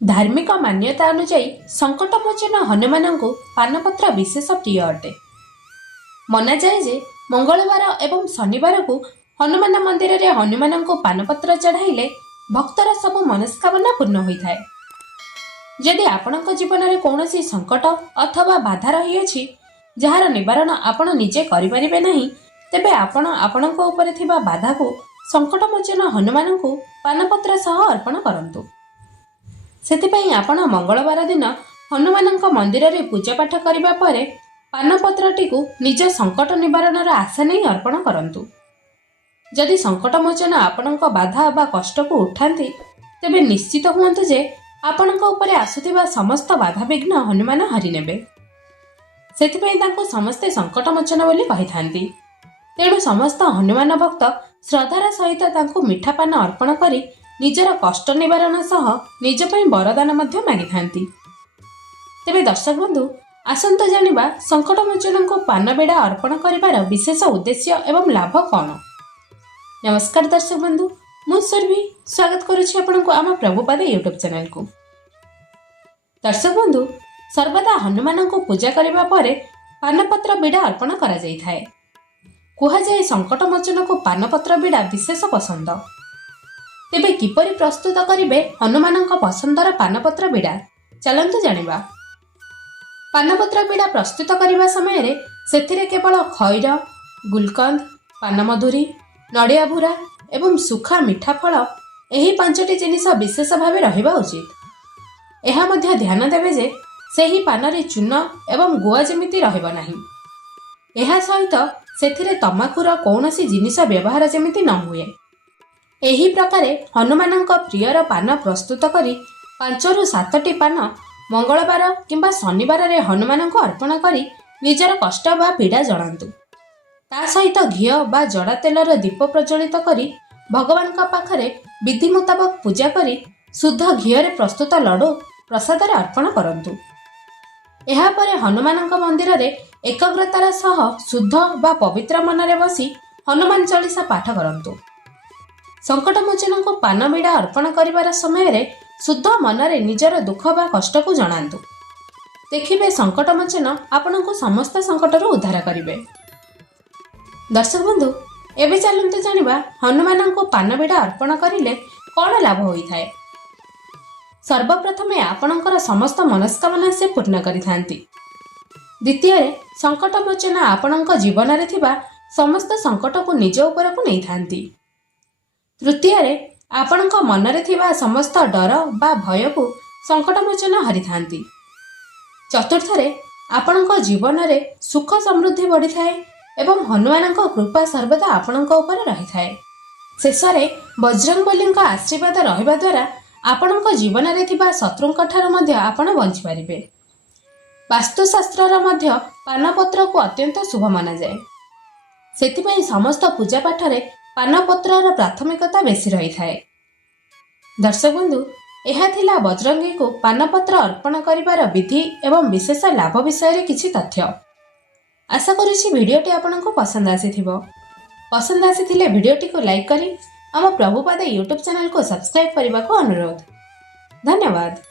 धार्मिक मान्यता अनुଯାयी संकटमोचन हनुमान को पानपत्र विशेष प्रिय अटे। मनाए जे मंगलवार एवं शनिवार को हनुमान मंदिर रे हनुमान को पानपत्र चढ़ाइले भक्तर सब मनस्कामना पूर्ण होता है। यदि आपण जीवन में कौन संकट अथवा बाधा रही अछि जार निवारण आपण निजे करिपारिबे नहीं, तेबे आपण आपणक उपरे थिबा बाधा को संकटमोचन हनुमान को पानपत्र सह अर्पण करंतु। सेथिपई आपण मंगलवार दिन हनुमान मंदिर रे पूजा पाठ करिबा परे पानपत्रटी को निज संकट निवारणर आशा नहीं अर्पण करंतु। जदि संकटमोचन आपणक बाधा बा कष्ट को उठांती, तेबे निश्चित हुअन्तु जे आपणक उपरे आसुथिबा समस्त बाधा विघ्न हनुमान हरि नेबे। सेथिपई तांको समस्ते संकटमोचन बोली कहिथांती। तेणु समस्त हनुमान भक्त श्रद्धार सहित तांको मिठा पान अर्पण करी निजर कष्ट निवारण सह निज पई वरदान मध्य मागिथांती। तेबे दर्शक बंधु, आसंत जानिबा संकटमोचन को पान बेड़ा अर्पण करिवार विशेष उद्देश्य एवं लाभ कौन। नमस्कार दर्शक बंधु, मु सुरभि स्वागत करुछि आपनको आम प्रभुपाद यूट्यूब चैनल को। दर्शक बंधु, सर्वदा हनुमान को पूजा करिबा परे पानपत्र बिड़ा अर्पण करा जाय थाए। कुहा जाय संकटमोचन को पानपत्र बिड़ा विशेष पसंद। तेबे किपरि प्रस्तुत करिवे हनुमान पसंदर पानपत्र बिड़ा, चलंतु जानिबा। पानपत्र बिड़ा प्रस्तुत करने समय सेथिरे केवल खैर, गुलकंद, पानमधुरी, नड़िया भूरा एवं सुखा मिठा फल एही पांचटी जिनिस विशेष भाव रहिबा उचित। एहा मध्य ध्यान देवे जे सेही पानरे चून एवं गुआ जेमिति रहिबो नाही। एहा सहित सेथिरे तमाखुर कौनसी जिनिस व्यवहार जेमिति न हुए। एही प्रकारे हनुमानଙ୍କ प्रियर पान प्रस्तुत करी 5 ରୁ 7ଟି पान मंगलवार किंबा शनिवार रे हनुमान को अर्पण करी निजर कष्ट बा पीड़ा जणांतु। ता सहित घिओ बा जड़ा तेलर दीप प्रज्वलित करी भगवान का पाखरे विधि मुताबक पूजा करी शुद्ध घिओ रे प्रस्तुत लड्डू प्रसाद रे अर्पण करंतु। एहा परे हनुमानଙ୍କ मंदिर रे एकाग्रतार सह शुद्ध बा पवित्र मन रे बसी हनुमान चालीसा पाठ करंतु। संकटमोचन को पान बिड़ा अर्पण करिवार समय रे शुद्ध मन रे निजर दुख बा कष्ट को जणांतु। देखिबे संकटमोचन आपनको समस्त संकटरू उद्धार करिवे। दर्शक बंधु, एबे चलंतु जानिबा हनुमान को पान बिड़ा अर्पण करिले कौन लाभ होई थाए। सर्वप्रथमे आपणकर समस्त मनस्कामना से पूर्ण करिथांती। द्वितीय संकटमोचन आपणक जीवन रे थिबा समस्त संकट को निज ऊपर को नहीं थांती। तृतीय आपणक मन रे थिबा समस्त डर बा भय को संकटमोचन हरि थांती। चतुर्थ आपणक जीवन रे सुख समृद्धि बढ़ी थाए एवं हनुमान कृपा सर्वदा आपणक ऊपर रही थाए। शेष रे बजरंगबली आशीर्वाद रहिबा द्वारा आपणक जीवन रे थिबा शत्रुंक ठार मध्य आपण बंची पारिबे। वास्तुशास्त्र रा मध्य पानपत्र को अत्यंत शुभ माना जाए। सेतिपई समस्त पूजा पाठ रे पानपत्र रा प्राथमिकता बेसी रही थाए। दर्शक बंधु, यह थिला बजरंगी को पानपत्र अर्पण करिवार विधि एवं विशेष लाभ विषय रे किछि तथ्य। आशा करुछि भिडियोटी आपनको पसंद आसीथिबो। पसंद आसीथिले भिडियोटी को लाइक करी आम प्रभुपाद यूट्यूब चैनल को सब्सक्राइब करने को अनुरोध। धन्यवाद।